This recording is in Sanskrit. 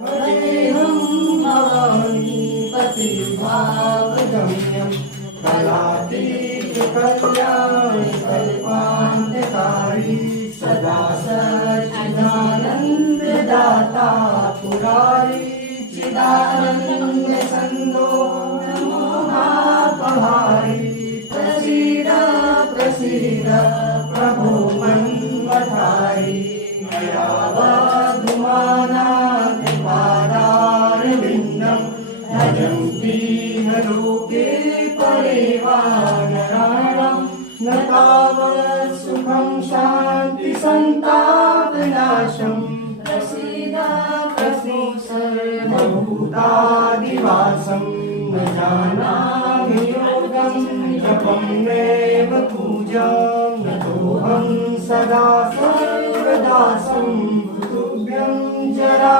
भजेऽहं भवानी पतिभावगम्यं कलातीतकल्याणि कल्पान्तकारी सदा सच्चिदानन्ददाता पुरारी चिदानन्दसन्दो मोहापहारी प्रसीद प्रसीद प्रभो मन्मथारी दयावधुमानादिपादारविन्दं भजन्ति न लोके परिवानराणां न तावत् सुखं शान्ति सन्तापनाशं प्रसीद प्रभो सर्वभूतादिवासं न जानामि योगं जपं नैव पूजां नतोऽहं सदा सर्वदा तुभ्यं जरा